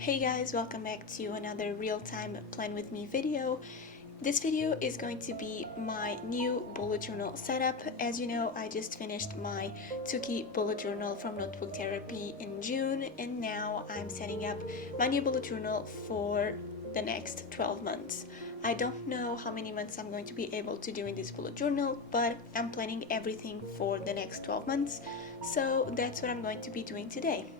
Hey guys, welcome back to another real-time plan with me video. This video is going to be my new bullet journal setup. As you know, I just finished my Tuki bullet journal from Notebook Therapy in June, and now I'm setting up my new bullet journal for the next 12 months. I don't know how many months I'm going to be able to do in this bullet journal, but I'm planning everything for the next 12 months, so that's what I'm going to be doing today.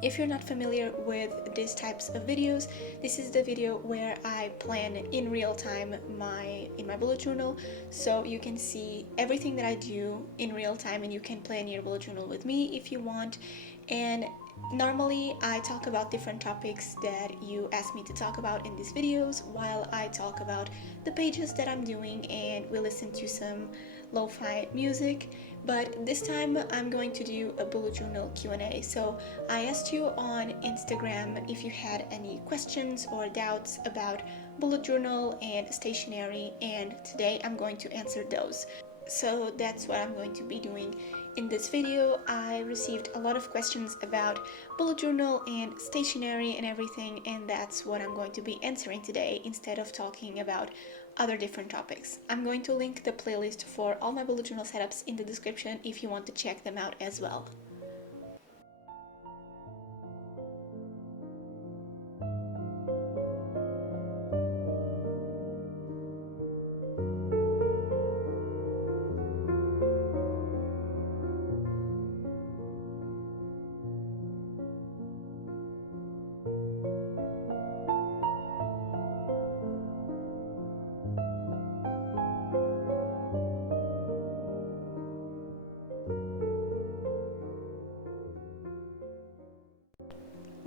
If you're not familiar with these types of videos, this is the video where I plan in real time in my bullet journal, so you can see everything that I do in real time and you can plan your bullet journal with me if you want. And normally I talk about different topics that you ask me to talk about in these videos while I talk about the pages that I'm doing, and we listen to some lo-fi music. But this time I'm going to do a bullet journal Q&A. So I asked you on Instagram if you had any questions or doubts about bullet journal and stationery, and today I'm going to answer those. So that's what I'm going to be doing in this video. I received a lot of questions about bullet journal and stationery and everything, and that's what I'm going to be answering today instead of talking about other different topics. I'm going to link the playlist for all my bullet journal setups in the description if you want to check them out as well.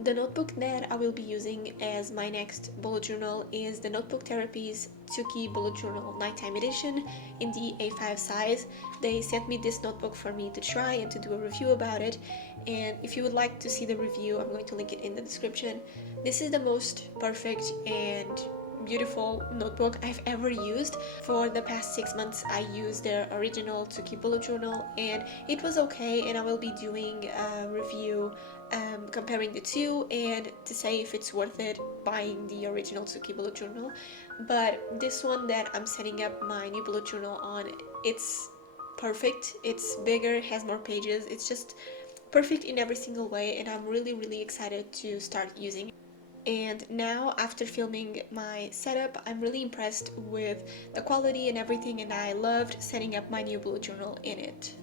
The notebook that I will be using as my next bullet journal is the Notebook Therapy's Tuki Bullet Journal Nighttime Edition in the A5 size. They sent me this notebook for me to try and to do a review about it, and if you would like to see the review, I'm going to link it in the description. This is the most perfect and beautiful notebook I've ever used. For the past 6 months I used their original Tuki bullet journal and it was okay, and I will be doing a review comparing the two and to say if it's worth it buying the original Tuki bullet journal. But this one that I'm setting up my new bullet journal on, it's perfect. It's bigger, has more pages, it's just perfect in every single way, and I'm really excited to start using it. And now, after filming my setup, I'm really impressed with the quality and everything, and I loved setting up my new bullet journal in it.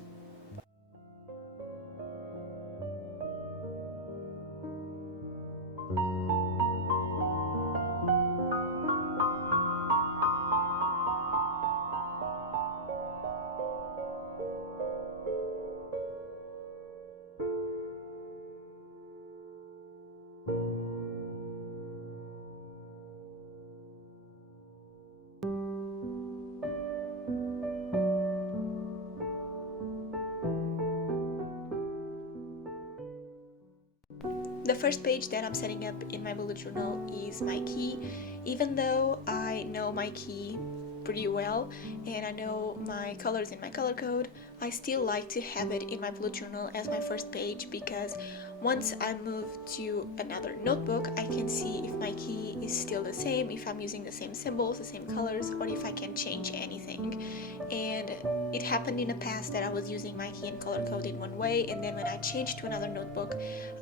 The first page that I'm setting up in my bullet journal is my key. Even though I know my key pretty well and I know my colors in my color code, I still like to have it in my bullet journal as my first page, because once I move to another notebook I can see if my key is still the same, if I'm using the same symbols, the same colors, or if I can change anything. And it happened in the past that I was using my key and color code in one way, and then when I changed to another notebook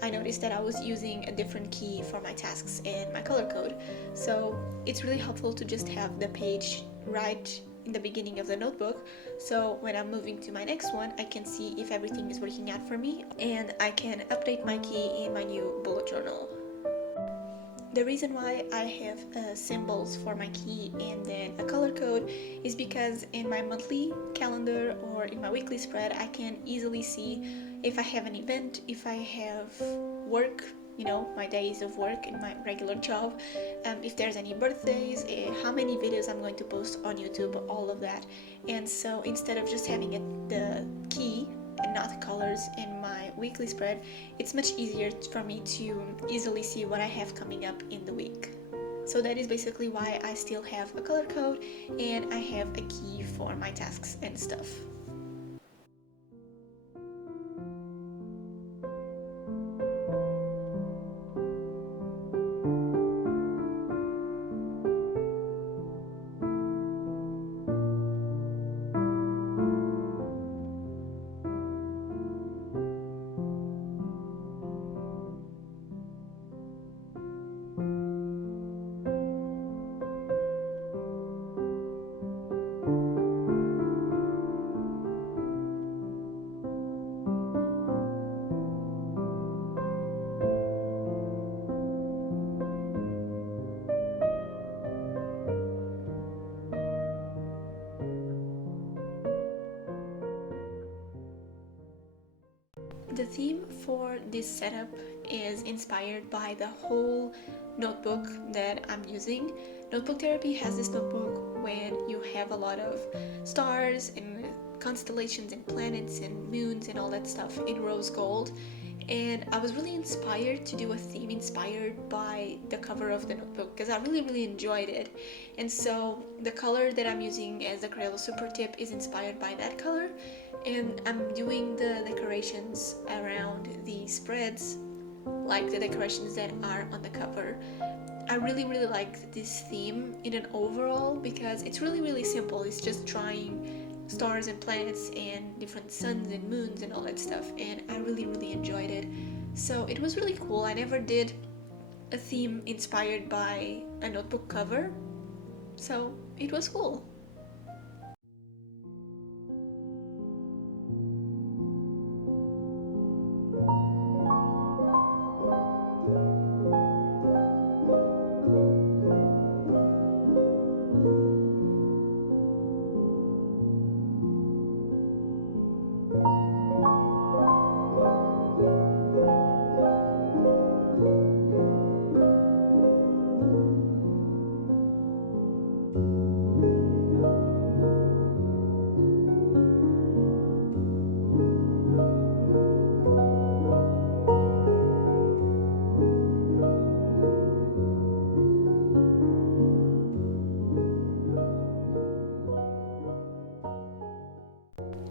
I noticed that I was using a different key for my tasks and my color code. So it's really helpful to just have the page right in the beginning of the notebook, so when I'm moving to my next one I can see if everything is working out for me and I can update my key in my new bullet journal. The reason why I have symbols for my key and then a color code is because in my monthly calendar or in my weekly spread I can easily see if I have an event, if I have work, you know, my days of work in my regular job, if there's any birthdays, how many videos I'm going to post on YouTube, all of that. And so instead of just having the key and not colors in my weekly spread, it's much easier for me to easily see what I have coming up in the week. So that is basically why I still have a color code and I have a key for my tasks and stuff. for this setup is inspired by the whole notebook that I'm using. Notebook therapy has this notebook when you have a lot of stars and constellations and planets and moons and all that stuff in rose gold, and I was really inspired to do a theme inspired by the cover of the notebook because I really enjoyed it. And so the color that I'm using as the Crayola Super Tip is inspired by that color, and I'm doing the decorations around the spreads like the decorations that are on the cover. I really like this theme in an overall because it's really simple. It's just drawing stars and planets and different suns and moons and all that stuff, and I really enjoyed it. So it was really cool. I never did a theme inspired by a notebook cover, so it was cool.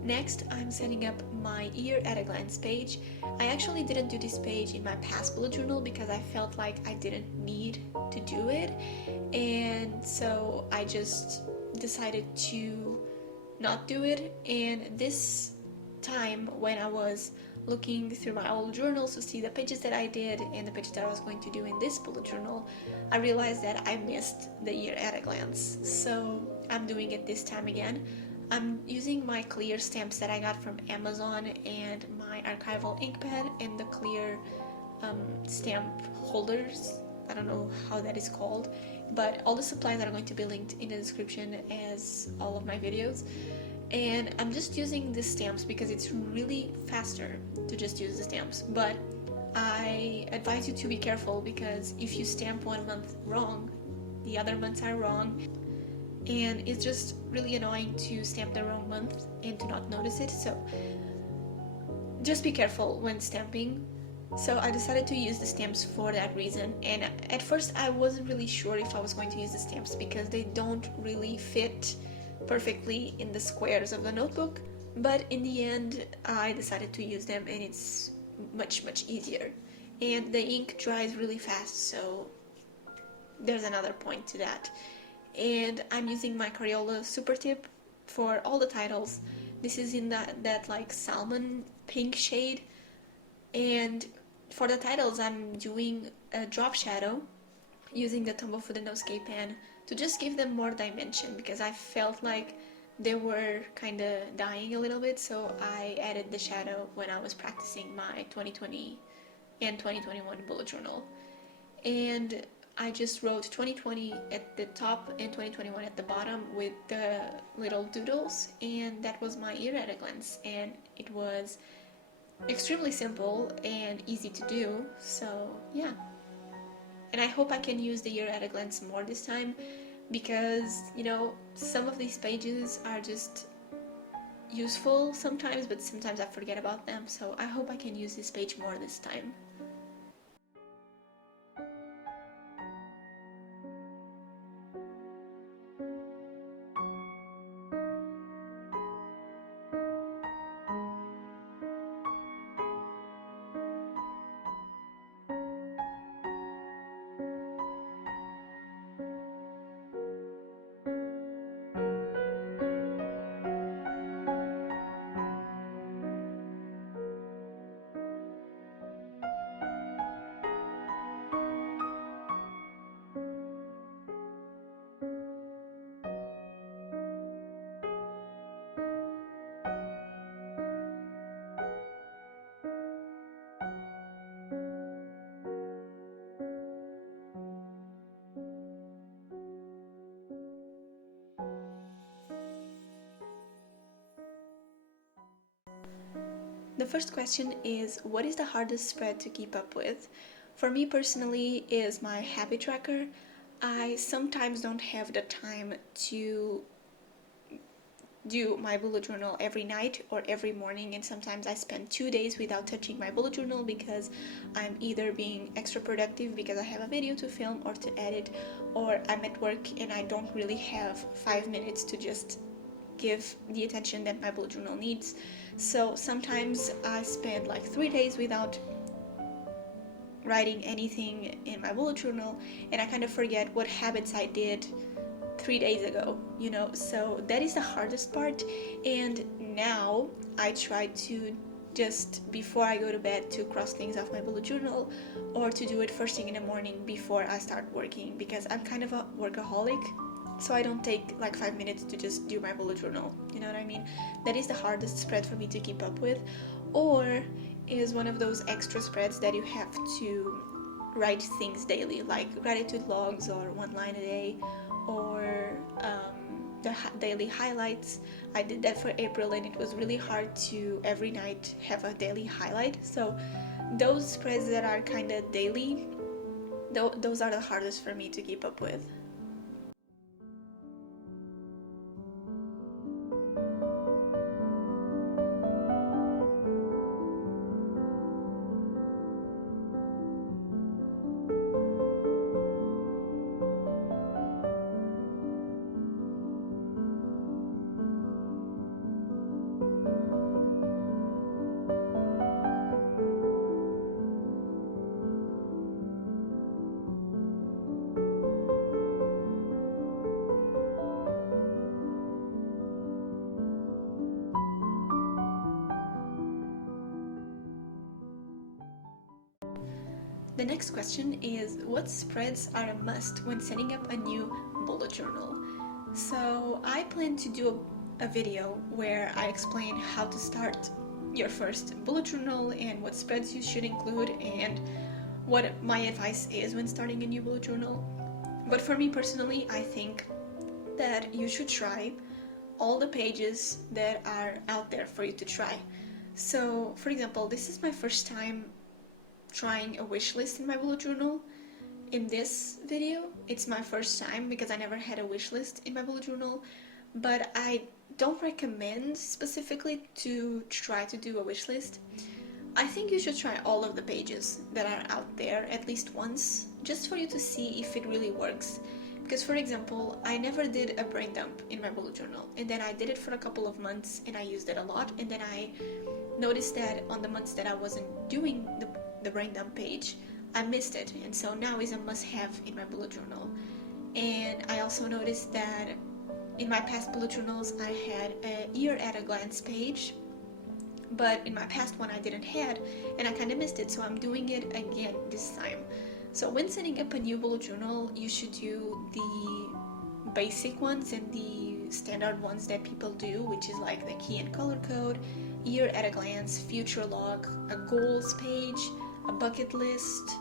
Next, I'm setting up my year at a glance page. I actually didn't do this page in my past bullet journal because I felt like I didn't need to do it, and so I just decided to not do it. And this time when I was looking through my old journals to see the pages that I did and the pages that I was going to do in this bullet journal, I realized that I missed the year at a glance, so I'm doing it this time again. I'm using my clear stamps that I got from Amazon and my archival ink pad and the clear stamp holders. I don't know how that is called, but all the supplies are going to be linked in the description as all of my videos. And I'm just using the stamps because it's really faster to just use the stamps, but I advise you to be careful because if you stamp one month wrong, the other months are wrong, and it's just really annoying to stamp the wrong month and to not notice it. So just be careful when stamping. So I decided to use the stamps for that reason, and at first I wasn't really sure if I was going to use the stamps because they don't really fit perfectly in the squares of the notebook, but in the end I decided to use them, and it's much easier, and the ink dries really fast, so there's another point to that. And I'm using my Crayola Super Tip for all the titles. This is in that like salmon pink shade, and for the titles I'm doing a drop shadow using the Tombow Food and Noscape pen to just give them more dimension because I felt like they were kind of dying a little bit, so I added the shadow when I was practicing my 2020 and 2021 bullet journal. And I just wrote 2020 at the top and 2021 at the bottom with the little doodles, and that was my year at a glance, and it was extremely simple and easy to do, so yeah. And I hope I can use the year at a glance more this time because, you know, some of these pages are just useful sometimes, but sometimes I forget about them, so I hope I can use this page more this time. The first question is, what is the hardest spread to keep up with? For me personally, is my habit tracker. I sometimes don't have the time to do my bullet journal every night or every morning, and sometimes I spend 2 days without touching my bullet journal because I'm either being extra productive because I have a video to film or to edit, or I'm at work and I don't really have 5 minutes to just give the attention that my bullet journal needs. So sometimes I spend like 3 days without writing anything in my bullet journal, and I kind of forget what habits I did 3 days ago, so that is the hardest part. And now I try to just before I go to bed to cross things off my bullet journal, or to do it first thing in the morning before I start working, because I'm kind of a workaholic, so I don't take like 5 minutes to just do my bullet journal, you know what I mean? That is the hardest spread for me to keep up with. Or is one of those extra spreads that you have to write things daily, like gratitude logs or 1 line a day, or the daily highlights. I did that for April, and it was really hard to every night have a daily highlight. So those spreads that are kind of daily, those are the hardest for me to keep up with. The next question is, what spreads are a must when setting up a new bullet journal? So I plan to do a video where I explain how to start your first bullet journal and what spreads you should include and what my advice is when starting a new bullet journal. But for me personally, I think that you should try all the pages that are out there for you to try. So for example, this is my first time trying a wish list in my bullet journal. In this video, it's my first time because I never had a wish list in my bullet journal, but I don't recommend specifically to try to do a wish list. I think you should try all of the pages that are out there at least once, just for you to see if it really works. Because for example, I never did a brain dump in my bullet journal, and then I did it for a couple of months and I used it a lot, and then I noticed that on the months that I wasn't doing the brain dump page, I missed it, and so now is a must-have in my bullet journal. And I also noticed that in my past bullet journals I had a year at a glance page, but in my past one I didn't have, and I kind of missed it, so I'm doing it again this time. So when setting up a new bullet journal, you should do the basic ones and the standard ones that people do, which is like the key and color code, year at a glance, future log, a goals page, a bucket list,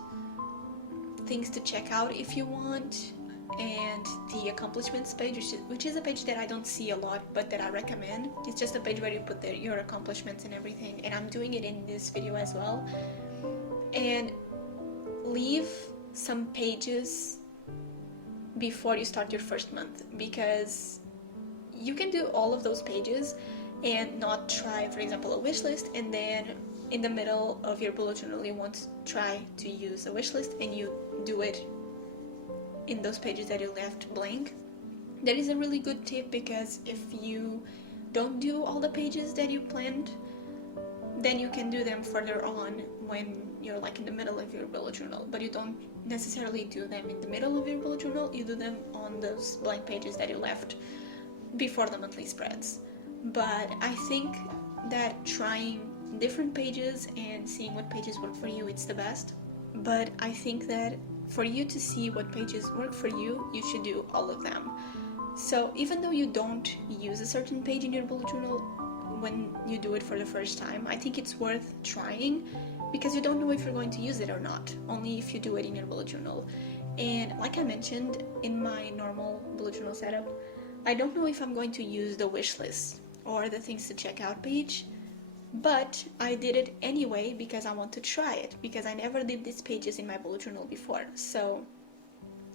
things to check out if you want, and the accomplishments page, which is a page that I don't see a lot but that I recommend. It's just a page where you put your accomplishments and everything, and I'm doing it in this video as well. And leave some pages before you start your first month, because you can do all of those pages and not try, for example, a wish list, and then in the middle of your bullet journal you want to try to use a wish list and you do it in those pages that you left blank. That is a really good tip, because if you don't do all the pages that you planned, then you can do them further on when you're like in the middle of your bullet journal, but you don't necessarily do them in the middle of your bullet journal, you do them on those blank pages that you left before the monthly spreads. But I think that trying different pages and seeing what pages work for you, it's the best. But I think that for you to see what pages work for you, you should do all of them. So even though you don't use a certain page in your bullet journal when you do it for the first time, I think it's worth trying, because you don't know if you're going to use it or not, only if you do it in your bullet journal. And like I mentioned, in my normal bullet journal setup, I don't know if I'm going to use the wish list or the things to check out page but I did it anyway because I want to try it, because I never did these pages in my bullet journal before. So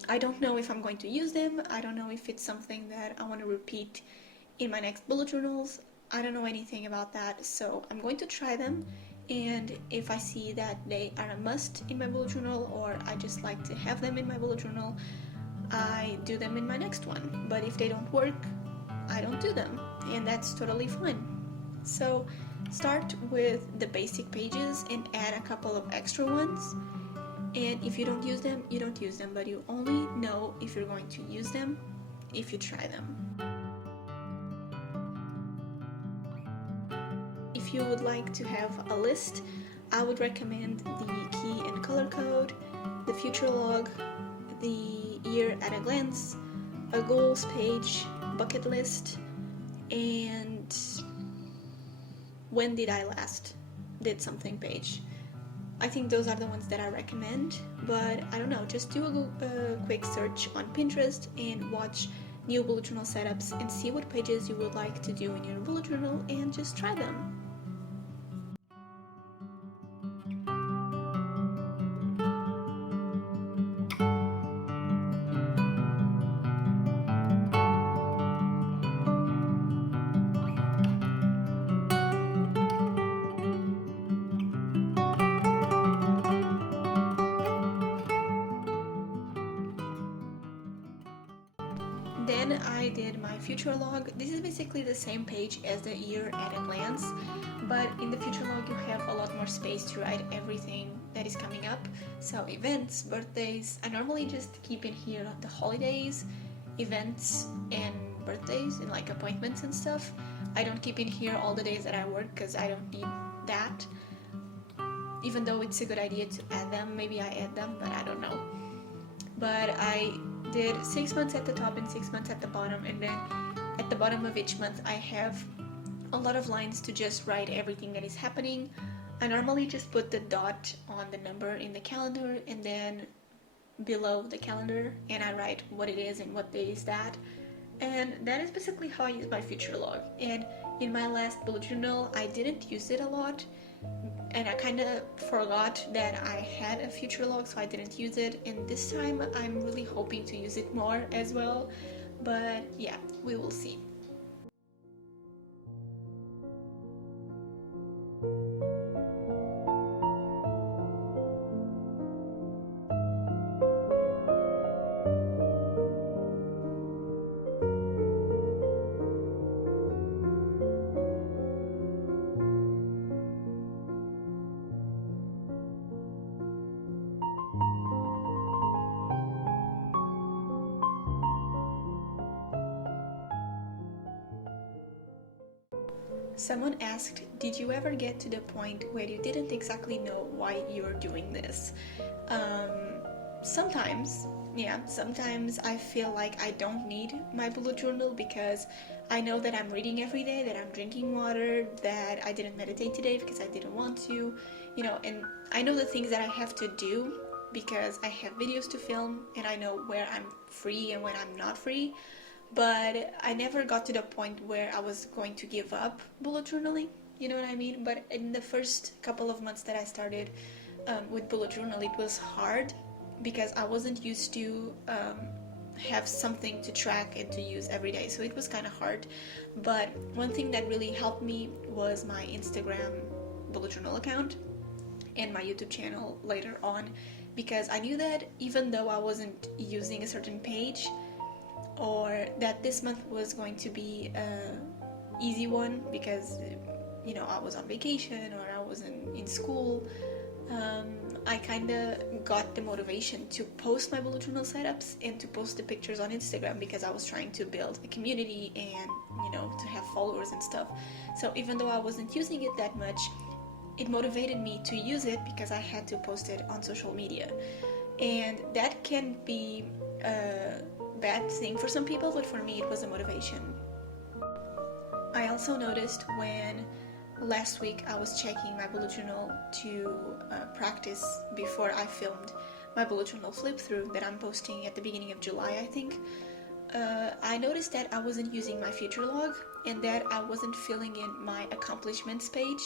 I don't know if I'm going to use them. I don't know if it's something that I want to repeat in my next bullet journals. I don't know anything about that, so I'm going to try them, and if I see that they are a must in my bullet journal, or I just like to have them in my bullet journal, I do them in my next one. But if they don't work, I don't do them, and that's totally fine. So start with the basic pages and add a couple of extra ones, and if you don't use them, you don't use them, but you only know if you're going to use them if you try them. If you would like to have a list, I would recommend the key and color code, the future log, the year at a glance, a goals page, bucket list, and when did I last did something page. I think those are the ones that I recommend, but I don't know, just do a quick search on Pinterest and watch new bullet journal setups and see what pages you would like to do in your bullet journal and just try them. Then I did my future log. This is basically the same page as the year at a glance, but in the future log you have a lot more space to write everything that is coming up. So events, birthdays, I normally just keep in here the holidays, events, and birthdays, and like appointments and stuff. I don't keep in here all the days that I work because I don't need that. Even though it's a good idea to add them, maybe I add them, but I don't know. But I did 6 months at the top and 6 months at the bottom, and then at the bottom of each month I have a lot of lines to just write everything that is happening. I normally just put the dot on the number in the calendar and then below the calendar, and I write what it is and what day is that. And that is basically how I use my future log. And in my last bullet journal I didn't use it a lot, and I kind of forgot that I had a future log, so I didn't use it, and this time I'm really hoping to use it more as well, but yeah, we will see. Someone asked, did you ever get to the point where you didn't exactly know why you were doing this? Sometimes, yeah, sometimes I feel like I don't need my bullet journal because I know that I'm reading every day, that I'm drinking water, that I didn't meditate today because I didn't want to, and I know the things that I have to do because I have videos to film, and I know where I'm free and when I'm not free. But I never got to the point where I was going to give up bullet journaling, you know what I mean? But in the first couple of months that I started with bullet journal, it was hard because I wasn't used to have something to track and to use every day, so it was kind of hard. But one thing that really helped me was my Instagram bullet journal account and my YouTube channel later on, because I knew that even though I wasn't using a certain page, or that this month was going to be a easy one because I was on vacation or I was in school, I kind of got the motivation to post my bullet journal setups and to post the pictures on Instagram because I was trying to build a community and to have followers and stuff. So even though I wasn't using it that much, it motivated me to use it because I had to post it on social media, and that can be bad thing for some people, but for me it was a motivation. I also noticed when last week I was checking my bullet journal to practice before I filmed my bullet journal flip through that I'm posting at the beginning of July, I think. I noticed that I wasn't using my future log, and that I wasn't filling in my accomplishments page.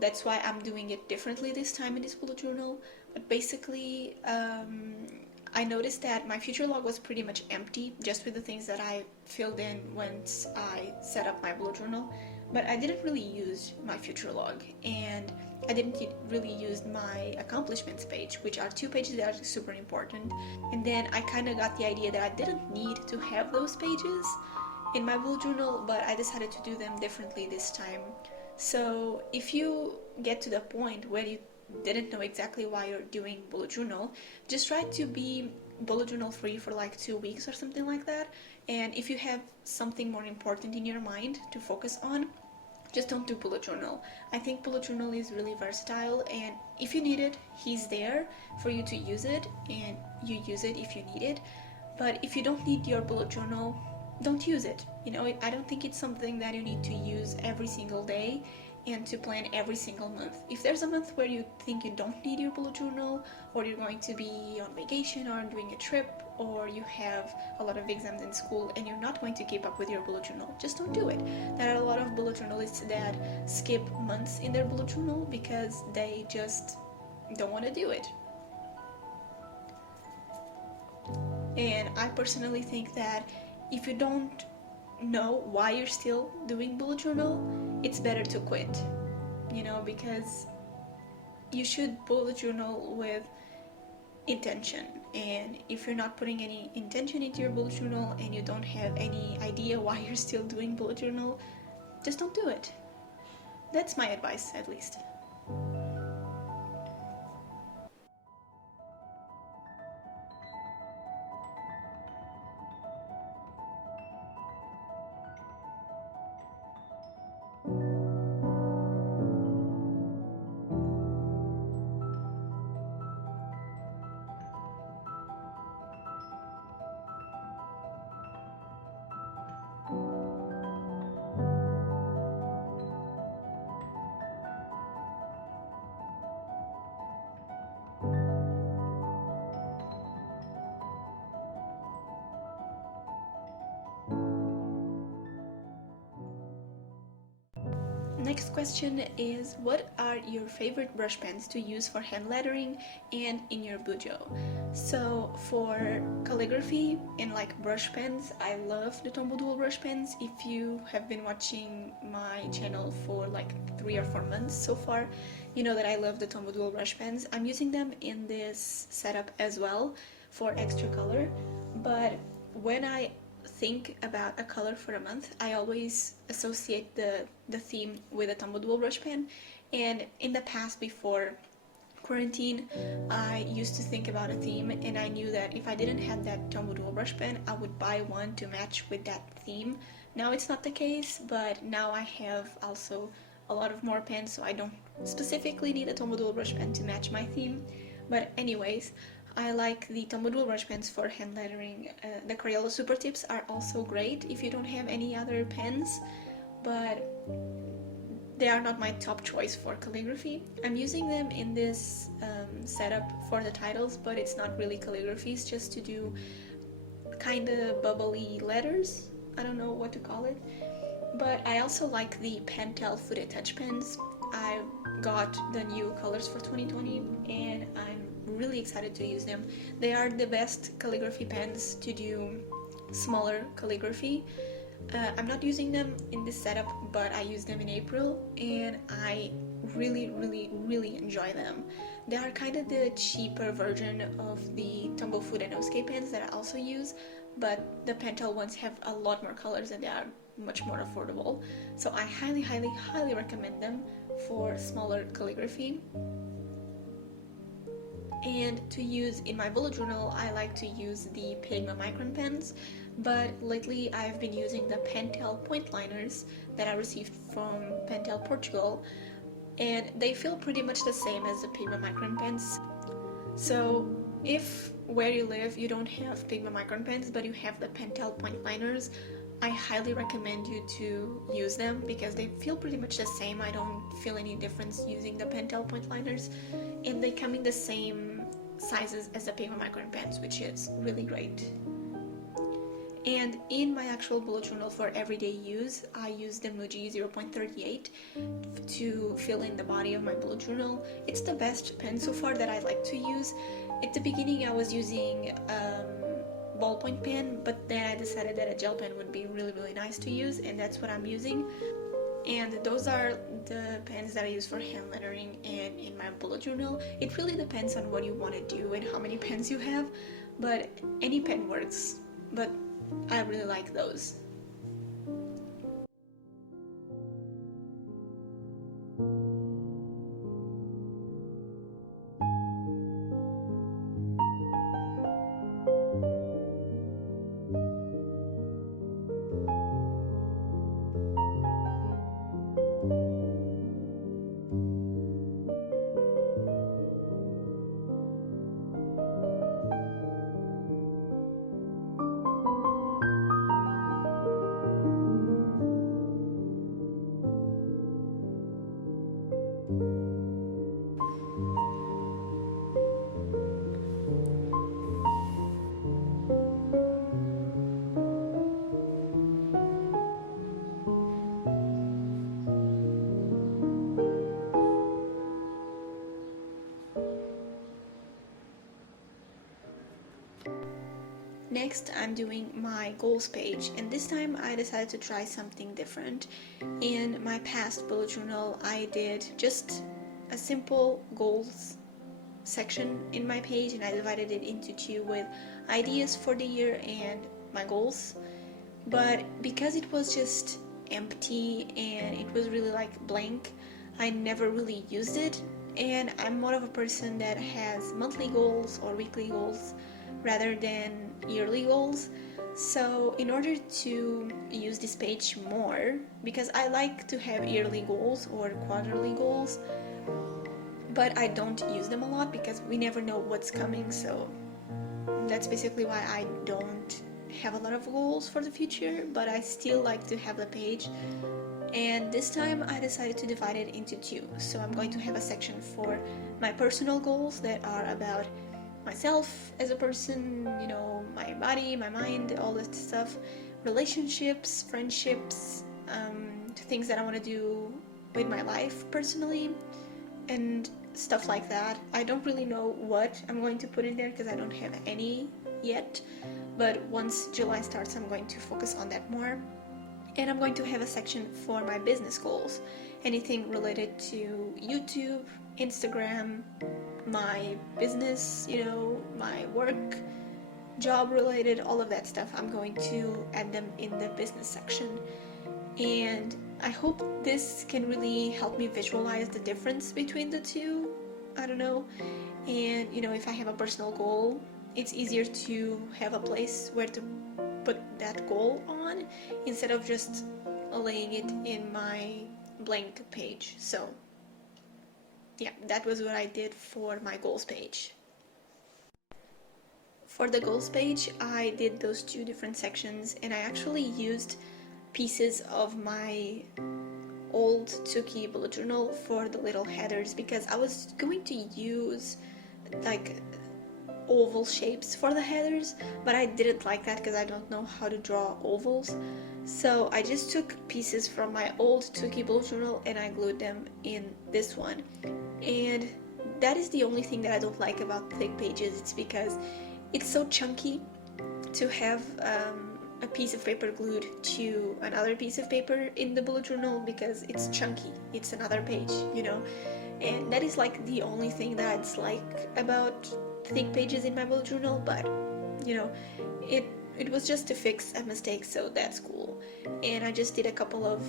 That's why I'm doing it differently this time in this bullet journal. But basically, I noticed that my future log was pretty much empty, just with the things that I filled in once I set up my bullet journal. But I didn't really use my future log, and I didn't really use my accomplishments page, which are 2 pages that are super important. And then I kind of got the idea that I didn't need to have those pages in my bullet journal, but I decided to do them differently this time. So if you get to the point where you didn't know exactly why you're doing bullet journal, just try to be bullet journal free for like 2 weeks or something like that. And if you have something more important in your mind to focus on, just don't do bullet journal. I think bullet journal is really versatile, and if you need it, he's there for you to use it, and you use it if you need it. But if you don't need your bullet journal, don't use it. You know, I don't think it's something that you need to use every single day and to plan every single month. If there's a month where you think you don't need your bullet journal, or you're going to be on vacation or doing a trip, or you have a lot of exams in school and you're not going to keep up with your bullet journal, just don't do it. There are a lot of bullet journalists that skip months in their bullet journal because they just don't want to do it. And I personally think that if you don't know why you're still doing bullet journal, it's better to quit, you know, because you should bullet journal with intention. And if you're not putting any intention into your bullet journal and you don't have any idea why you're still doing bullet journal, just don't do it. That's my advice, at least. Next question is, what are your favorite brush pens to use for hand lettering and in your bujo? So for calligraphy and like brush pens, I love the Tombow Dual brush pens. If you have been watching my channel for like 3 or 4 months so far, you know that I love the Tombow Dual brush pens. I'm using them in this setup as well for extra color, but when I think about a color for a month, I always associate the theme with a Tombow Dual brush pen. And in the past, before quarantine, I used to think about a theme, and I knew that if I didn't have that Tombow Dual brush pen, I would buy one to match with that theme. Now it's not the case, but now I have also a lot of more pens, so I don't specifically need a Tombow Dual brush pen to match my theme. But anyways, I like the Tombow Dual brush pens for hand lettering. The Crayola Super Tips are also great if you don't have any other pens, but they are not my top choice for calligraphy. I'm using them in this setup for the titles, but it's not really calligraphy, it's just to do kind of bubbly letters. I don't know what to call it. But I also like the Pentel Footed Touch pens. I got the new colors for 2020 and I'm really excited to use them. They are the best calligraphy pens to do smaller calligraphy. I'm not using them in this setup, but I used them in April and I really enjoy them. They are kind of the cheaper version of the Tombow Food and Nosuke pens that I also use, but the Pentel ones have a lot more colors and they are much more affordable. So I highly recommend them for smaller calligraphy. And to use in my bullet journal, I like to use the Pigma Micron pens, but lately I've been using the Pentel point liners that I received from Pentel Portugal, and they feel pretty much the same as the Pigma Micron pens. So if where you live you don't have Pigma Micron pens but you have the Pentel point liners, I highly recommend you to use them because they feel pretty much the same. I don't feel any difference using the Pentel point liners, and they come in the same sizes as the Pigma Micron pens, which is really great. And in my actual bullet journal for everyday use, I use the Muji 0.38 to fill in the body of my bullet journal. It's the best pen so far that I like to use. At the beginning I was using ballpoint pen, but then I decided that a gel pen would be really nice to use, and that's what I'm using. And those are the pens that I use for hand lettering and in my bullet journal. It really depends on what you want to do and how many pens you have, but any pen works, but I really like those. Next, I'm doing my goals page, and this time I decided to try something different. In my past bullet journal, I did just a simple goals section in my page, and I divided it into two with ideas for the year and my goals. But because it was just empty and it was really like blank, I never really used it. And I'm more of a person that has monthly goals or weekly goals rather than yearly goals. So in order to use this page more, because I like to have yearly goals or quarterly goals, but I don't use them a lot because we never know what's coming, so that's basically why I don't have a lot of goals for the future, but I still like to have the page. And this time I decided to divide it into two. So I'm going to have a section for my personal goals that are about myself as a person, you know, my body, my mind, all that stuff, relationships, friendships, things that I want to do with my life personally, and stuff like that. I don't really know what I'm going to put in there because I don't have any yet, but once July starts I'm going to focus on that more. And I'm going to have a section for my business goals, anything related to YouTube, Instagram, my business, you know, my work, job related, all of that stuff. I'm going to add them in the business section. And I hope this can really help me visualize the difference between the two. I don't know. And you know, if I have a personal goal, it's easier to have a place where to put that goal on instead of just laying it in my blank page. So yeah, that was what I did for my goals page. For the goals page, I did those two different sections, and I actually used pieces of my old Tuki bullet journal for the little headers because I was going to use like oval shapes for the headers, but I didn't like that because I don't know how to draw ovals. So I just took pieces from my old Tuki bullet journal and I glued them in this one. And that is the only thing that I don't like about thick pages. It's because it's so chunky to have a piece of paper glued to another piece of paper in the bullet journal because it's chunky. It's another page, you know. And that is like the only thing that I dislike about thick pages in my bullet journal, but you know, it was just to fix a mistake, so that's cool. And I just did a couple of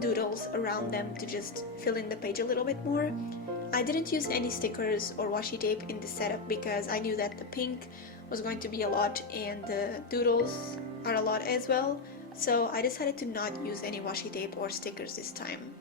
doodles around them to just fill in the page a little bit more. I didn't use any stickers or washi tape in this setup because I knew that the pink was going to be a lot and the doodles are a lot as well, so I decided to not use any washi tape or stickers this time.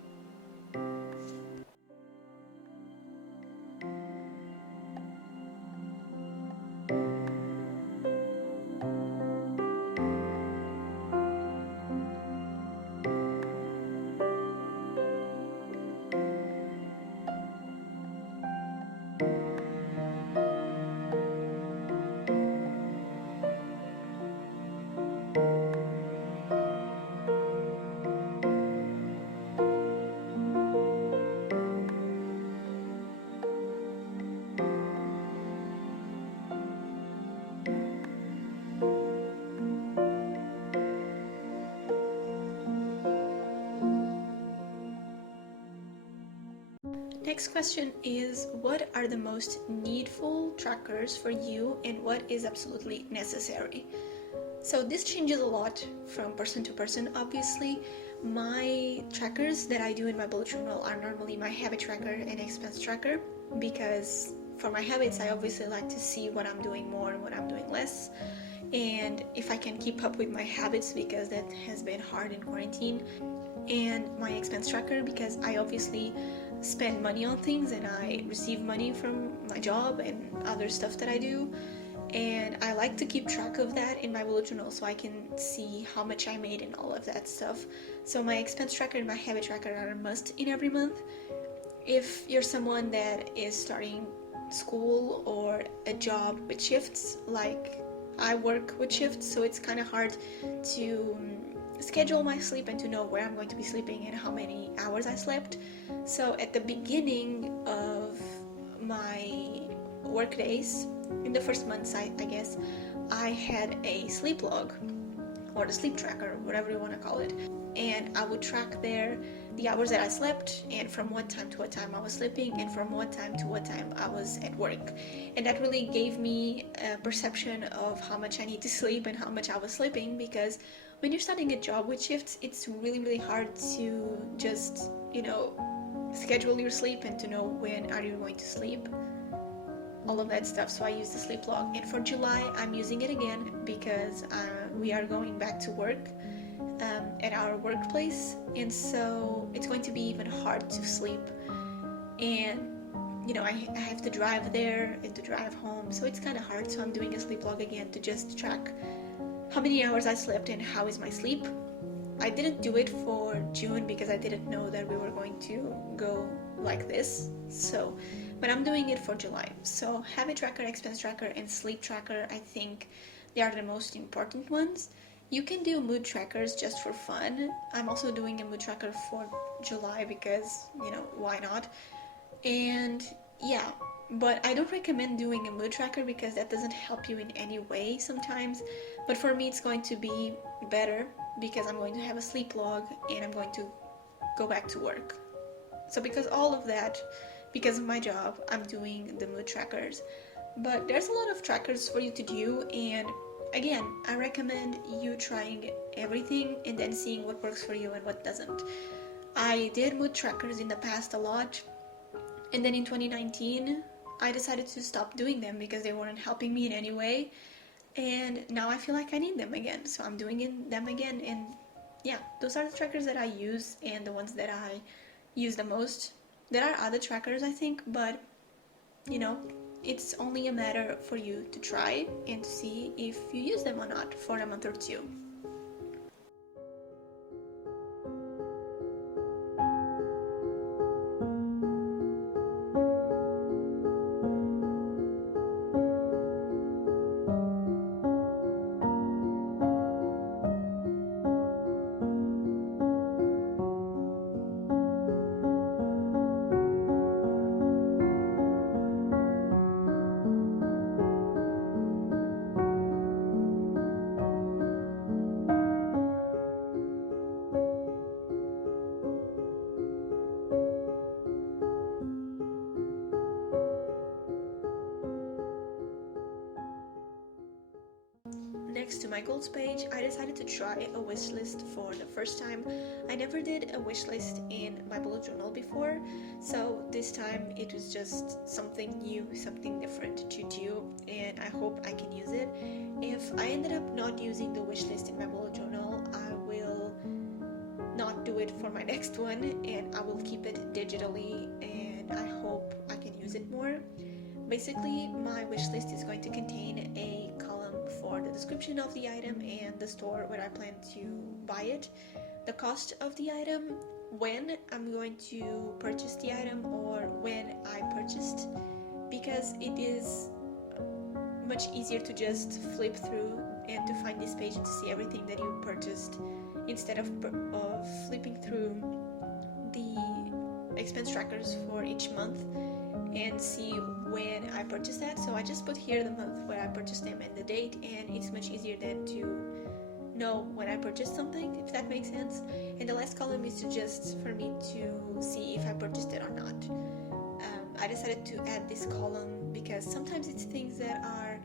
next question is, what are the most needful trackers for you and what is absolutely necessary? So this changes a lot from person to person, obviously. My trackers that I do in my bullet journal are normally my habit tracker and expense tracker, because for my habits I obviously like to see what I'm doing more and what I'm doing less, and if I can keep up with my habits, because that has been hard in quarantine. And my expense tracker, because I obviously spend money on things and I receive money from my job and other stuff that I do, and I like to keep track of that in my bullet journal so I can see how much I made and all of that stuff. So my expense tracker and my habit tracker are a must in every month. If you're someone that is starting school or a job with shifts, like I work with shifts, so it's kind of hard to schedule my sleep and to know where I'm going to be sleeping and how many hours I slept. So at the beginning of my work days, in the first months, I guess, I had a sleep log, or the sleep tracker, whatever you want to call it, and I would track there the hours that I slept and from what time to what time I was sleeping and from what time to what time I was at work. And that really gave me a perception of how much I need to sleep and how much I was sleeping, because when you're starting a job with shifts, it's really hard to just, schedule your sleep and to know when are you going to sleep, all of that stuff. So I use the sleep log, and for July I'm using it again because we are going back to work at our workplace, and so it's going to be even hard to sleep, and I have to drive there and to drive home, so it's kind of hard. So I'm doing a sleep log again to just track how many hours I slept and how is my sleep. I didn't do it for June because I didn't know that we were going to go like this, but I'm doing it for July. So habit tracker, expense tracker, and sleep tracker, I think they are the most important ones. You can do mood trackers just for fun. I'm also doing a mood tracker for July because, why not? And yeah, but I don't recommend doing a mood tracker because that doesn't help you in any way sometimes. But for me, it's going to be better because I'm going to have a sleep log and I'm going to go back to work. So because all of that, because of my job, I'm doing the mood trackers. But there's a lot of trackers for you to do, and again, I recommend you trying everything and then seeing what works for you and what doesn't. I did mood trackers in the past a lot, and then in 2019 I decided to stop doing them because they weren't helping me in any way, and now I feel like I need them again, so I'm doing them again. And yeah, those are the trackers that I use and the ones that I use the most. There are other trackers, I think, but it's only a matter for you to try and to see if you use them or not for a month or two. Next to my goals page, I decided to try a wish list for the first time. I never did a wish list in my bullet journal before, so this time it was just something new, something different to do, and I hope I can use it. If I ended up not using the wish list in my bullet journal, I will not do it for my next one, and I will keep it digitally, and I hope I can use it more. Basically, my wish list is going to contain a column for the description of the item and the store where I plan to buy it, the cost of the item, when I'm going to purchase the item or when I purchased, because it is much easier to just flip through and to find this page and to see everything that you purchased instead of flipping through the expense trackers for each month and see when I purchased that. So I just put here the month where I purchased them and the date, and it's much easier then to know when I purchased something, if that makes sense. And the last column is to just for me to see if I purchased it or not. I decided to add this column because sometimes it's things that are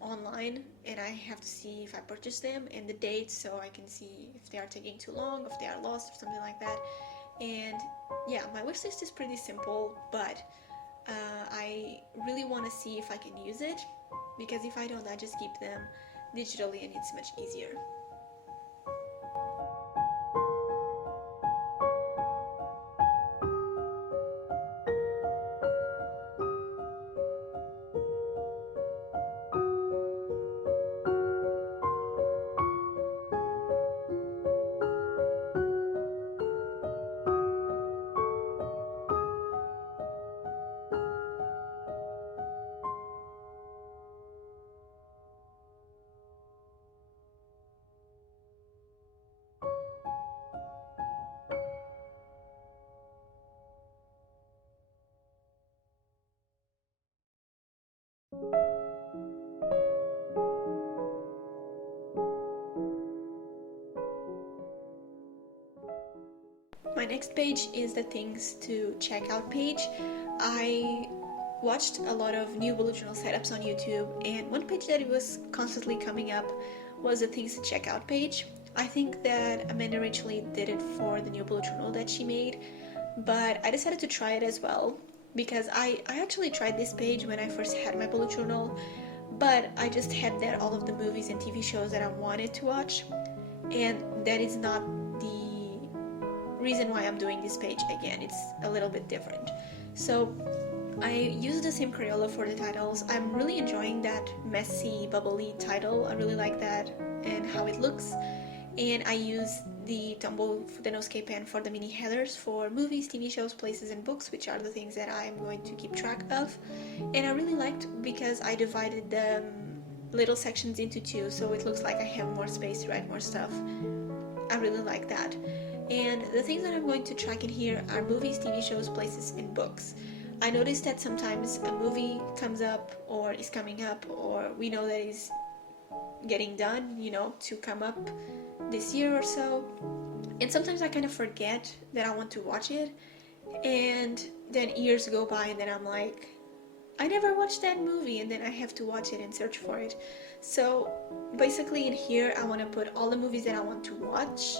online and I have to see if I purchased them and the dates, so I can see if they are taking too long, if they are lost or something like that. And yeah, my wish list is pretty simple, but I really want to see if I can use it, because if I don't, I just keep them digitally and it's much easier. My next page is the things to check out page. I watched a lot of new bullet journal setups on YouTube, and one page that it was constantly coming up was the things to check out page. I think that Amanda Rachel did it for the new bullet journal that she made, but I decided to try it as well because I actually tried this page when I first had my bullet journal, but I just had there all of the movies and TV shows that I wanted to watch, and that is not the reason why I'm doing this page again. It's a little bit different. So I used the same Crayola for the titles. I'm really enjoying that messy, bubbly title. I really like that and how it looks. And I use the Tombow Fudenoscape pen for the mini headers for movies, TV shows, places, and books, which are the things that I'm going to keep track of. And I really liked because I divided the little sections into two, so it looks like I have more space to write more stuff. I really like that. And the things that I'm going to track in here are movies, TV shows, places, and books. I noticed that sometimes a movie comes up or is coming up, or we know that is getting done, to come up this year or so. And sometimes I kind of forget that I want to watch it, and then years go by and then I'm like, I never watched that movie, and then I have to watch it and search for it. So basically in here I want to put all the movies that I want to watch.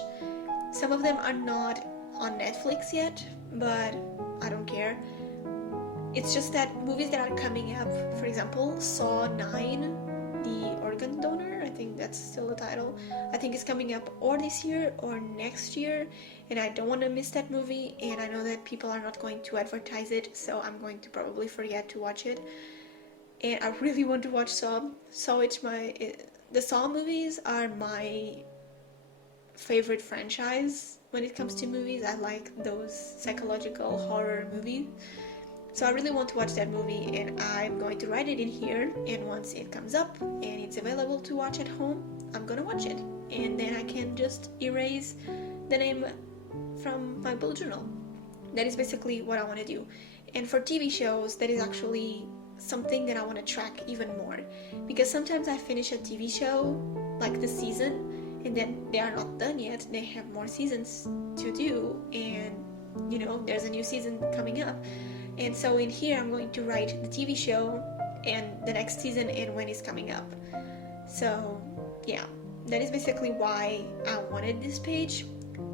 Some of them are not on Netflix yet, but I don't care. It's just that movies that are coming up, for example, Saw 9, The Organ Donor, I think that's still the title, I think it's coming up or this year or next year, and I don't want to miss that movie, and I know that people are not going to advertise it, so I'm going to probably forget to watch it. And I really want to watch Saw. The Saw movies are my favorite franchise when it comes to movies. I like those psychological horror movies, so I really want to watch that movie, and I'm going to write it in here, and once it comes up and it's available to watch at home, I'm gonna watch it, and then I can just erase the name from my bullet journal. That is basically what I want to do. And for TV shows, that is actually something that I want to track even more, because sometimes I finish a TV show, like the season, and then they are not done yet, they have more seasons to do, and there's a new season coming up, and so in here I'm going to write the TV show and the next season and when it's coming up. So yeah, that is basically why I wanted this page.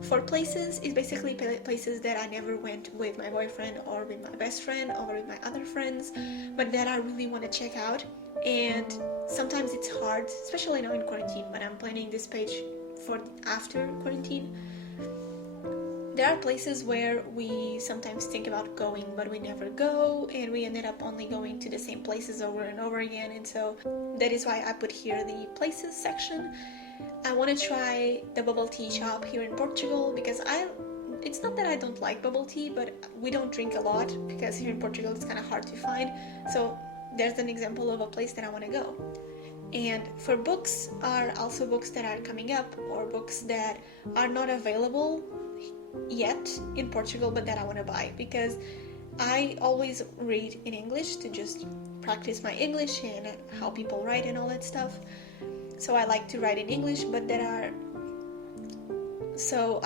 For places, it's basically places that I never went with my boyfriend or with my best friend or with my other friends, but that I really want to check out. And sometimes it's hard, especially now in quarantine, but I'm planning this page for after quarantine. There are places where we sometimes think about going, but we never go, and we ended up only going to the same places over and over again, and so that is why I put here the places section. I want to try the bubble tea shop here in Portugal, because it's not that I don't like bubble tea, but we don't drink a lot, because here in Portugal it's kind of hard to find, so there's an example of a place that I want to go. And for books are also books that are coming up, or books that are not available yet in Portugal but that I want to buy, because I always read in English to just practice my English and how people write and all that stuff. So I like to write in English, but I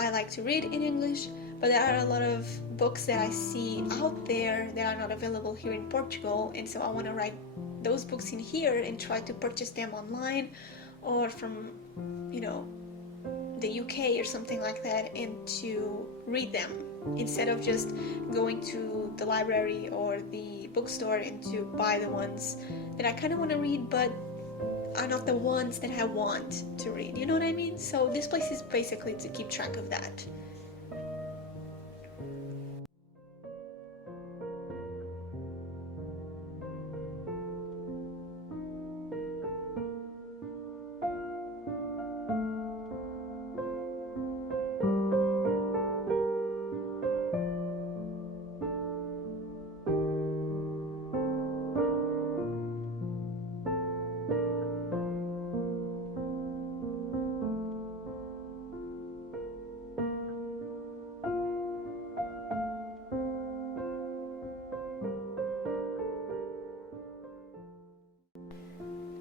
like to read in English, but there are a lot of books that I see out there that are not available here in Portugal, and so I want to write those books in here and try to purchase them online or from, you know, the UK or something like that, and to read them instead of just going to the library or the bookstore and to buy the ones that I kind of want to read but are not the ones that I want to read, you know what I mean? So this place is basically to keep track of that.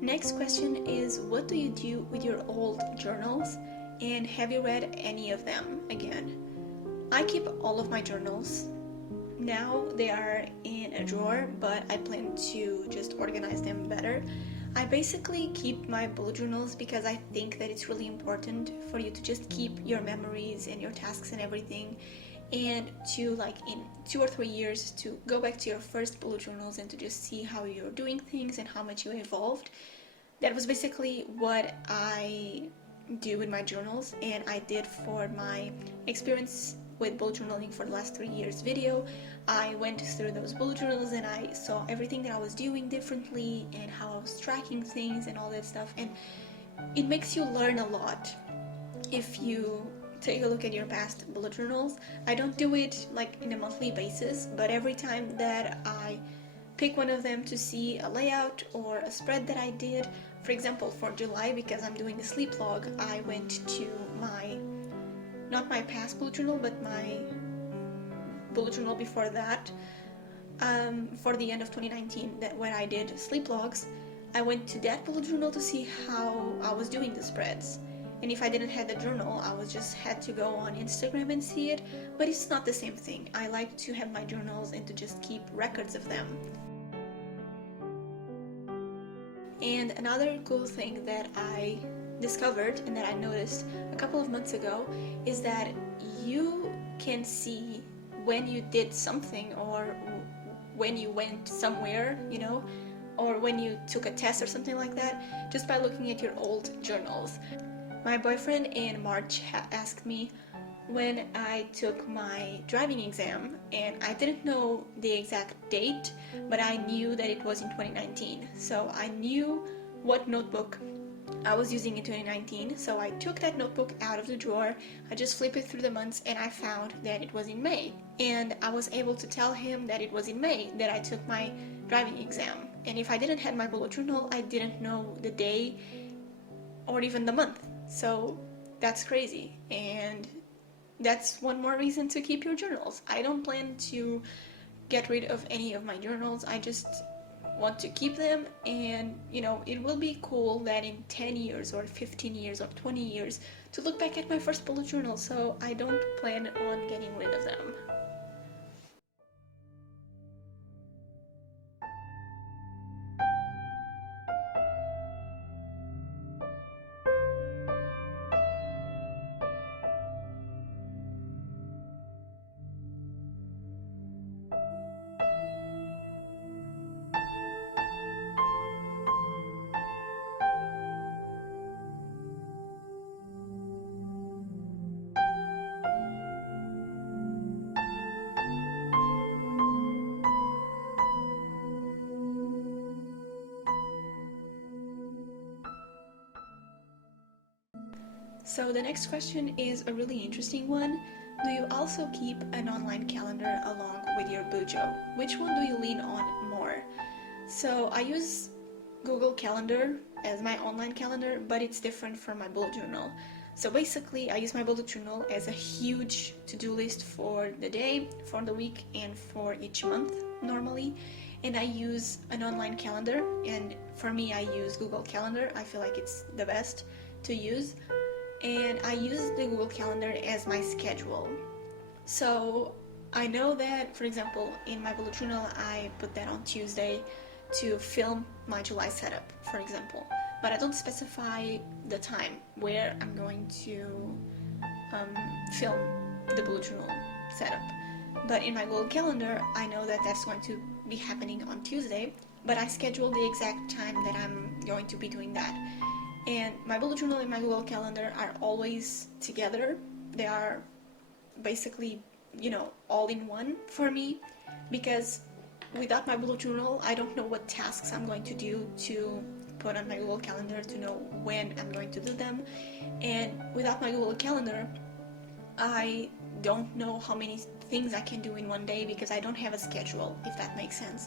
Next question is, what do you do with your old journals, and have you read any of them again? I keep all of my journals. Now they are in a drawer, but I plan to just organize them better. I basically keep my bullet journals because I think that it's really important for you to just keep your memories and your tasks and everything, and to, like, in 2 or 3 years, to go back to your first bullet journals and to just see how you're doing things and how much you evolved. That was basically what I do in my journals, and I did for my experience with bullet journaling for the last 3 years video. I went through those bullet journals and I saw everything that I was doing differently and how I was tracking things and all that stuff, and it makes you learn a lot if you take a look at your past bullet journals. I don't do it like in a monthly basis, but every time that I pick one of them to see a layout or a spread that I did, for example for July, because I'm doing a sleep log, I went to my, not my past bullet journal, but my bullet journal before that, for the end of 2019, that when I did sleep logs, I went to that bullet journal to see how I was doing the spreads. And if I didn't have the journal, I was just had to go on Instagram and see it, but it's not the same thing. I like to have my journals and to just keep records of them. And another cool thing that I discovered and that I noticed a couple of months ago is that you can see when you did something, or when you went somewhere, you know, or when you took a test or something like that, just by looking at your old journals. My boyfriend in March asked me when I took my driving exam, and I didn't know the exact date, but I knew that it was in 2019. So I knew what notebook I was using in 2019, so I took that notebook out of the drawer, I just flipped it through the months, and I found that it was in May. And I was able to tell him that it was in May that I took my driving exam. And if I didn't have my bullet journal, I didn't know the day or even the month. So that's crazy, and that's one more reason to keep your journals. I don't plan to get rid of any of my journals, I just want to keep them, and you know, it will be cool that in 10 years or 15 years or 20 years to look back at my first bullet journal, so I don't plan on getting rid of them. So the next question is a really interesting one. Do you also keep an online calendar along with your bujo? Which one do you lean on more? So I use Google Calendar as my online calendar, but it's different from my bullet journal. So basically I use my bullet journal as a huge to-do list for the day, for the week, and for each month normally. And I use an online calendar, and for me I use Google Calendar. I feel like it's the best to use. And I use the Google Calendar as my schedule. So I know that, for example, in my bullet journal, I put that on Tuesday to film my July setup, for example. But I don't specify the time where I'm going to film the bullet journal setup. But in my Google Calendar, I know that that's going to be happening on Tuesday, but I schedule the exact time that I'm going to be doing that. And my bullet journal and my Google Calendar are always together. They are basically, all in one for me, because without my bullet journal, I don't know what tasks I'm going to do to put on my Google Calendar to know when I'm going to do them. And without my Google Calendar, I don't know how many things I can do in one day because I don't have a schedule, if that makes sense.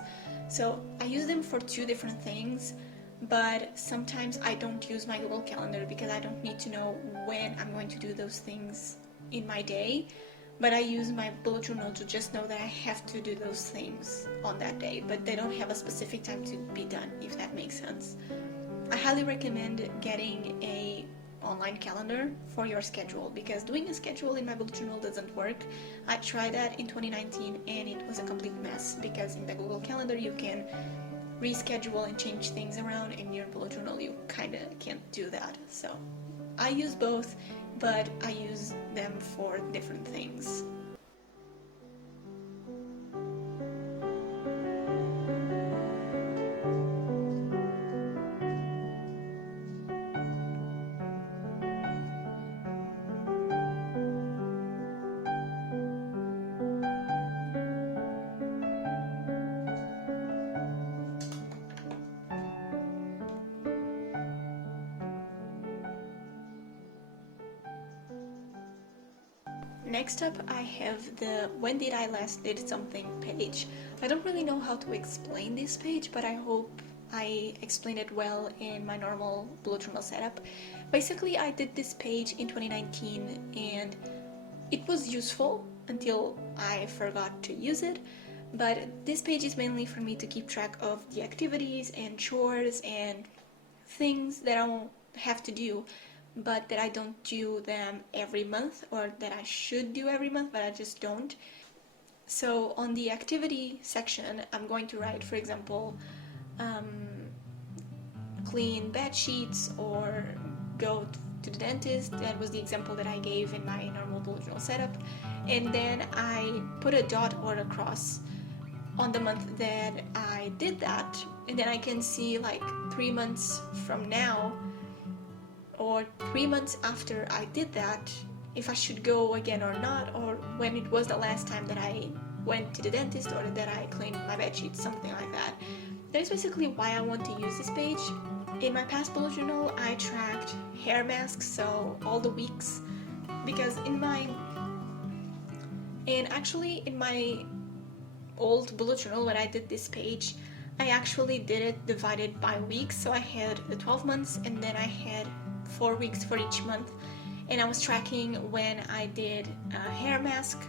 So I use them for two different things, but sometimes I don't use my Google Calendar because I don't need to know when I'm going to do those things in my day. But I use my bullet journal to just know that I have to do those things on that day, but they don't have a specific time to be done, if that makes sense. I highly recommend getting a online calendar for your schedule, because doing a schedule in my bullet journal doesn't work. I tried that in 2019 and it was a complete mess, because in the Google Calendar you can reschedule and change things around, in your bullet journal you kind of can't do that. So I use both, but I use them for different things. Next up, I have the When Did I Last Did Something page. I don't really know how to explain this page, but I hope I explain it well in my normal bullet journal setup. Basically, I did this page in 2019 and it was useful until I forgot to use it. But this page is mainly for me to keep track of the activities and chores and things that I won't have to do, but that I don't do them every month, or that I should do every month, but I just don't. So on the activity section, I'm going to write, for example, clean bed sheets or go to the dentist. That was the example that I gave in my normal bullet journal setup. And then I put a dot or a cross on the month that I did that, and then I can see like 3 months from now or 3 months after I did that, if I should go again or not, or when it was the last time that I went to the dentist or that I cleaned my bedsheets, something like that. That is basically why I want to use this page. In my past bullet journal, I tracked hair masks, so all the weeks, because in my old bullet journal, when I did this page, I actually did it divided by weeks. So I had the 12 months and then I had 4 weeks for each month, and I was tracking when I did a hair mask.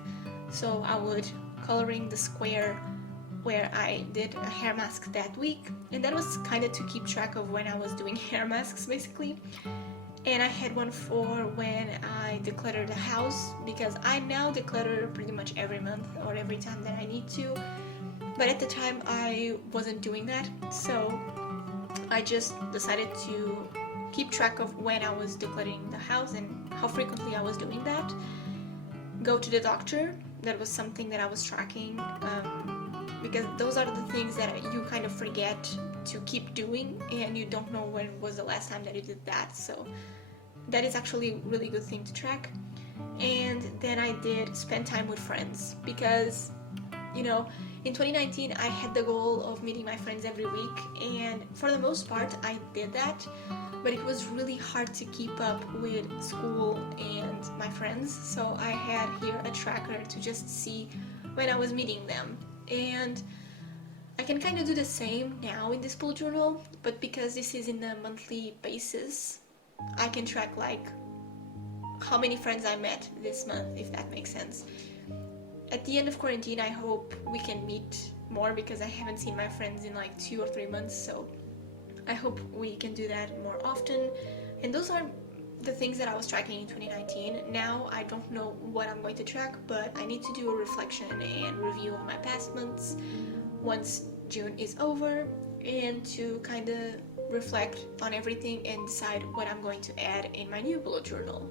So I would coloring the square where I did a hair mask that week, and that was kind of to keep track of when I was doing hair masks basically. And I had one for when I decluttered the house, because I now declutter pretty much every month or every time that I need to, but at the time I wasn't doing that, so I just decided to keep track of when I was decluttering the house and how frequently I was doing that. Go to the doctor, that was something that I was tracking, because those are the things that you kind of forget to keep doing and you don't know when was the last time that you did that, so that is actually a really good thing to track. And then I did spend time with friends, because in 2019 I had the goal of meeting my friends every week, and for the most part I did that, but it was really hard to keep up with school and my friends, so I had here a tracker to just see when I was meeting them. And I can kind of do the same now in this bullet journal, but because this is in a monthly basis, I can track like how many friends I met this month, if that makes sense. At the end of quarantine, I hope we can meet more, because I haven't seen my friends in like 2 or 3 months, so I hope we can do that more often. And those are the things that I was tracking in 2019. Now I don't know what I'm going to track, but I need to do a reflection and review of my past months once June is over, and to kind of reflect on everything and decide what I'm going to add in my new bullet journal.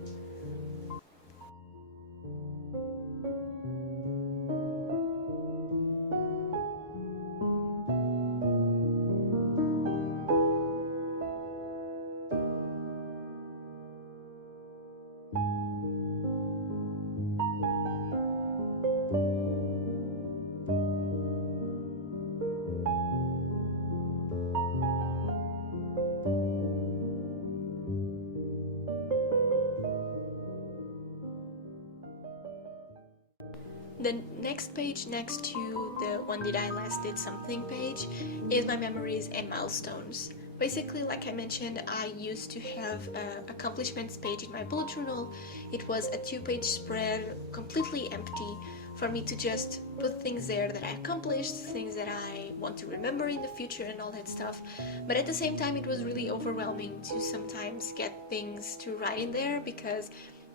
The next page next to the When Did I Last Did Something page is my memories and milestones. Basically, like I mentioned, I used to have an accomplishments page in my bullet journal. It was a 2-page spread, completely empty, for me to just put things there that I accomplished, things that I want to remember in the future and all that stuff. But at the same time, it was really overwhelming to sometimes get things to write in there, because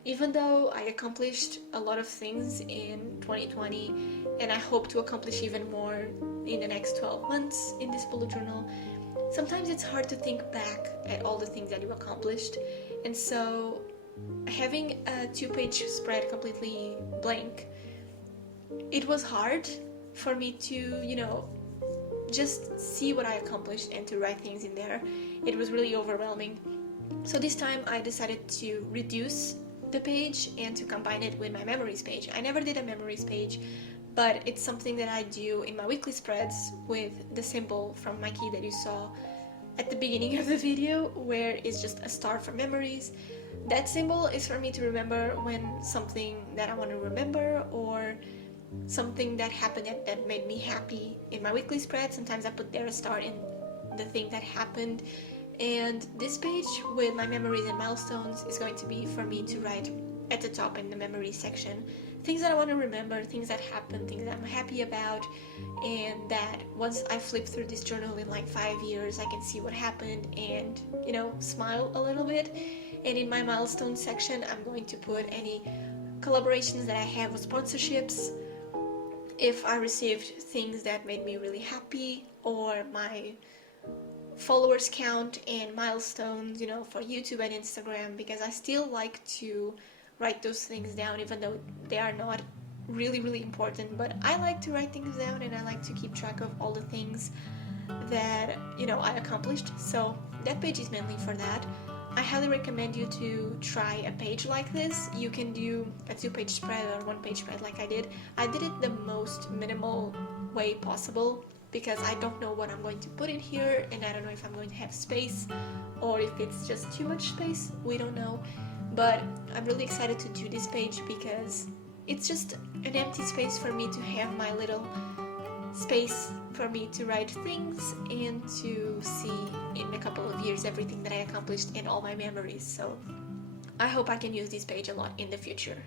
even though I accomplished a lot of things in 2020, and I hope to accomplish even more in the next 12 months in this bullet journal, sometimes it's hard to think back at all the things that you accomplished. And so having a 2-page spread completely blank, it was hard for me to, just see what I accomplished and to write things in there. It was really overwhelming. So this time I decided to reduce the page and to combine it with my memories page. I never did a memories page, but it's something that I do in my weekly spreads with the symbol from my key that you saw at the beginning of the video, where it's just a star for memories. That symbol is for me to remember when something that I want to remember, or something that happened that made me happy in my weekly spread. Sometimes I put there a star in the thing that happened. And this page with my memories and milestones is going to be for me to write at the top in the memories section things that I want to remember, things that happened, things that I'm happy about, and that once I flip through this journal in like 5 years, I can see what happened and, smile a little bit. And in my milestones section, I'm going to put any collaborations that I have with sponsorships, if I received things that made me really happy, or my followers count and milestones, for YouTube and Instagram, because I still like to write those things down, even though they are not really, really important. But I like to write things down, and I like to keep track of all the things that, I accomplished. So that page is mainly for that. I highly recommend you to try a page like this. You can do a 2-page spread or 1-page spread like I did. I did it the most minimal way possible, because I don't know what I'm going to put in here, and I don't know if I'm going to have space or if it's just too much space. We don't know. But I'm really excited to do this page, because it's just an empty space for me to have my little space for me to write things and to see in a couple of years everything that I accomplished and all my memories. So I hope I can use this page a lot in the future.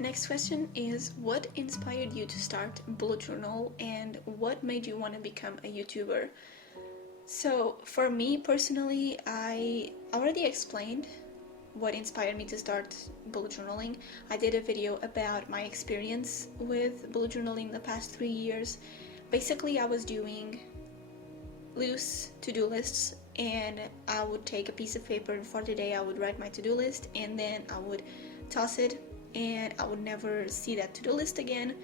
Next question is, what inspired you to start bullet journal, and what made you want to become a YouTuber? So for me personally, I already explained what inspired me to start bullet journaling. I did a video about my experience with bullet journaling the past 3 years. Basically, I was doing loose to-do lists, and I would take a piece of paper and for the day I would write my to-do list, and then I would toss it and I would never see that to-do list again.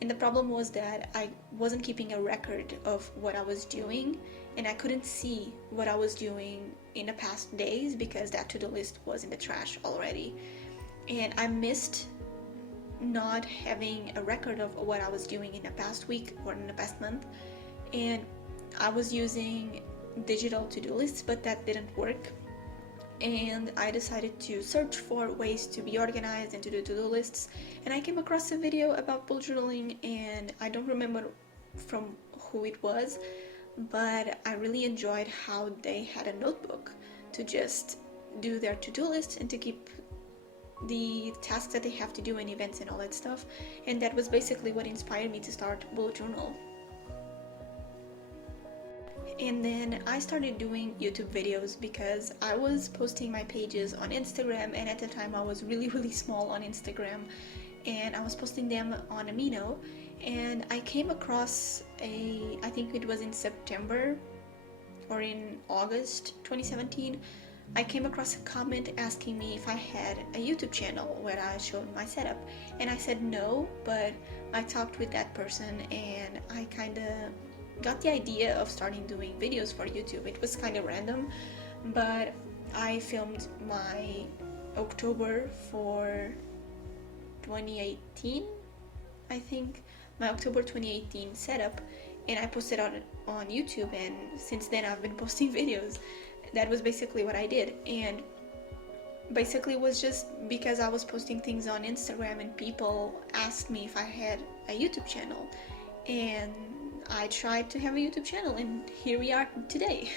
And the problem was that I wasn't keeping a record of what I was doing, and I couldn't see what I was doing in the past days because that to-do list was in the trash already. And I missed not having a record of what I was doing in the past week or in the past month. And I was using digital to-do lists, but that didn't work. And I decided to search for ways to be organized and to do to-do lists, and I came across a video about bullet journaling, and I don't remember from who it was, but I really enjoyed how they had a notebook to just do their to-do list and to keep the tasks that they have to do and events and all that stuff. And that was basically what inspired me to start bullet journal. And then I started doing YouTube videos because I was posting my pages on Instagram, and at the time I was really small on Instagram, and I was posting them on Amino, and I came across I think it was in September or in August 2017, I came across a comment asking me if I had a YouTube channel where I showed my setup, and I said no, but I talked with that person and I kind of got the idea of starting doing videos for YouTube. It was kind of random, but I filmed my October for 2018, I think, my October 2018 setup, and I posted on YouTube, and since then I've been posting videos. That was basically what I did, and basically it was just because I was posting things on Instagram and people asked me if I had a YouTube channel, and I tried to have a YouTube channel, and here we are today.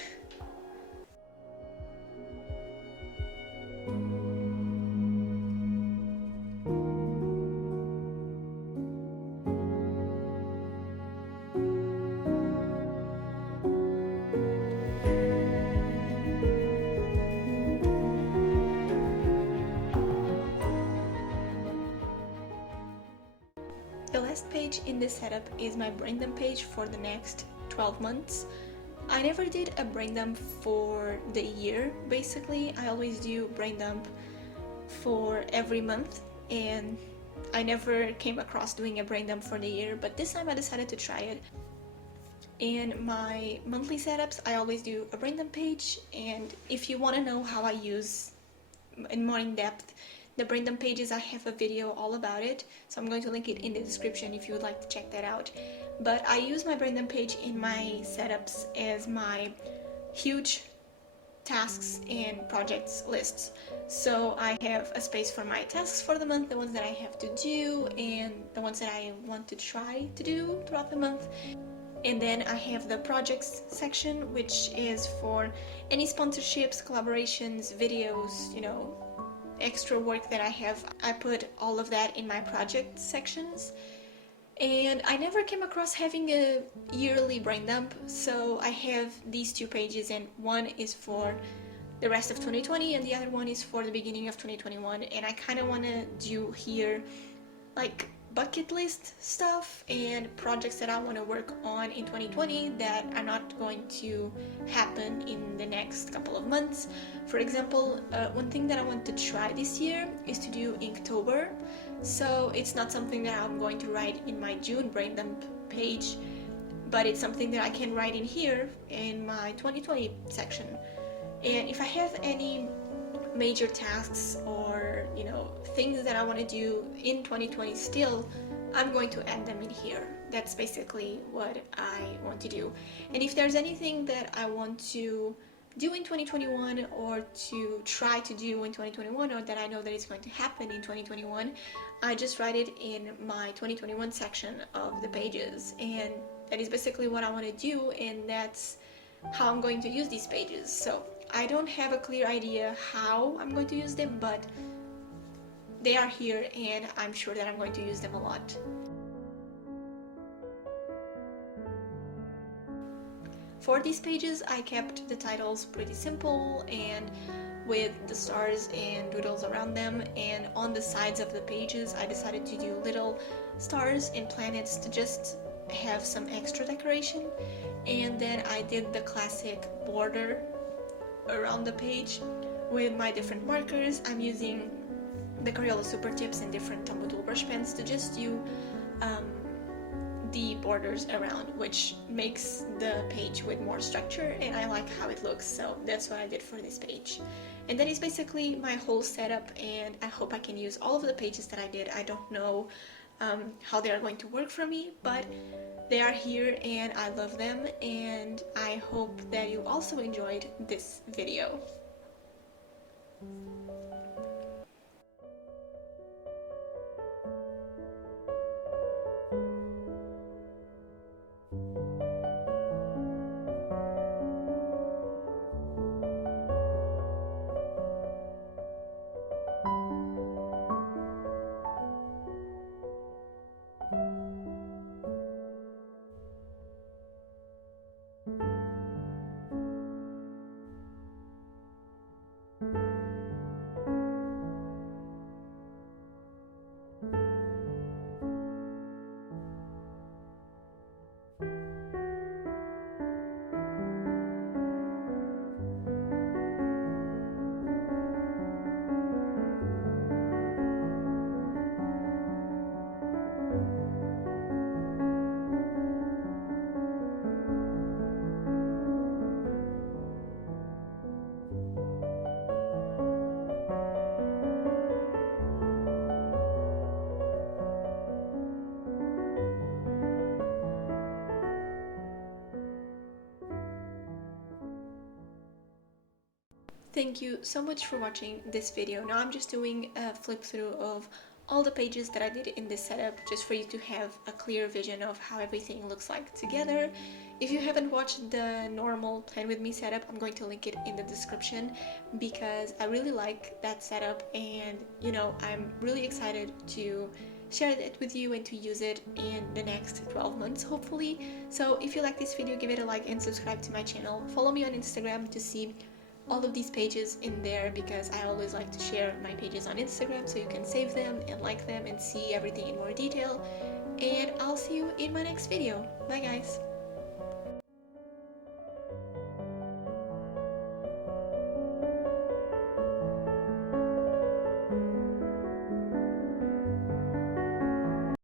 The last page in this setup is my brain dump page for the next 12 months. I never did a brain dump for the year, basically. I always do brain dump for every month, and I never came across doing a brain dump for the year, but this time I decided to try it. In my monthly setups, I always do a brain dump page, and if you want to know how I use in more in depth the brain dump pages, I have a video all about it, so I'm going to link it in the description if you would like to check that out. But I use my brain dump page in my setups as my huge tasks and projects lists. So I have a space for my tasks for the month, the ones that I have to do and the ones that I want to try to do throughout the month. And then I have the projects section, which is for any sponsorships, collaborations, videos, you know, extra work that I have. I put all of that in my project sections. And I never came across having a yearly brain dump, so I have these two pages, and one is for the rest of 2020 and the other one is for the beginning of 2021. And I kind of want to do here like bucket list stuff and projects that I want to work on in 2020 that are not going to happen in the next couple of months. For example, one thing that I want to try this year is to do Inktober. So it's not something that I'm going to write in my June brain dump page, but it's something that I can write in here in my 2020 section. And if I have any major tasks or, you know, things that I want to do in 2020 still, I'm going to add them in here. That's basically what I want to do. And if there's anything that I want to do in 2021 or to try to do in 2021, or that I know that it's going to happen in 2021, I just write it in my 2021 section of the pages. And that is basically what I want to do, and that's how I'm going to use these pages. So I don't have a clear idea how I'm going to use them, but they are here and I'm sure that I'm going to use them a lot. For these pages, I kept the titles pretty simple and with the stars and doodles around them, and on the sides of the pages I decided to do little stars and planets to just have some extra decoration. And then I did the classic border around the page with my different markers. I'm using the Crayola Super Tips and different Tombow Tool brush pens to just do the borders around, which makes the page with more structure, and I like how it looks, so that's what I did for this page. And that is basically my whole setup, and I hope I can use all of the pages that I did. I don't know how they are going to work for me, but they are here and I love them, and I hope that you also enjoyed this video. Thank you so much for watching this video. Now I'm just doing a flip through of all the pages that I did in this setup, just for you to have a clear vision of how everything looks like together. If you haven't watched the normal Plan With Me setup, I'm going to link it in the description because I really like that setup, and you know, I'm really excited to share it with you and to use it in the next 12 months hopefully. So if you like this video, give it a like and subscribe to my channel. Follow me on Instagram to see all of these pages in there, because I always like to share my pages on Instagram so you can save them and like them and see everything in more detail. And I'll see you in my next video. Bye guys!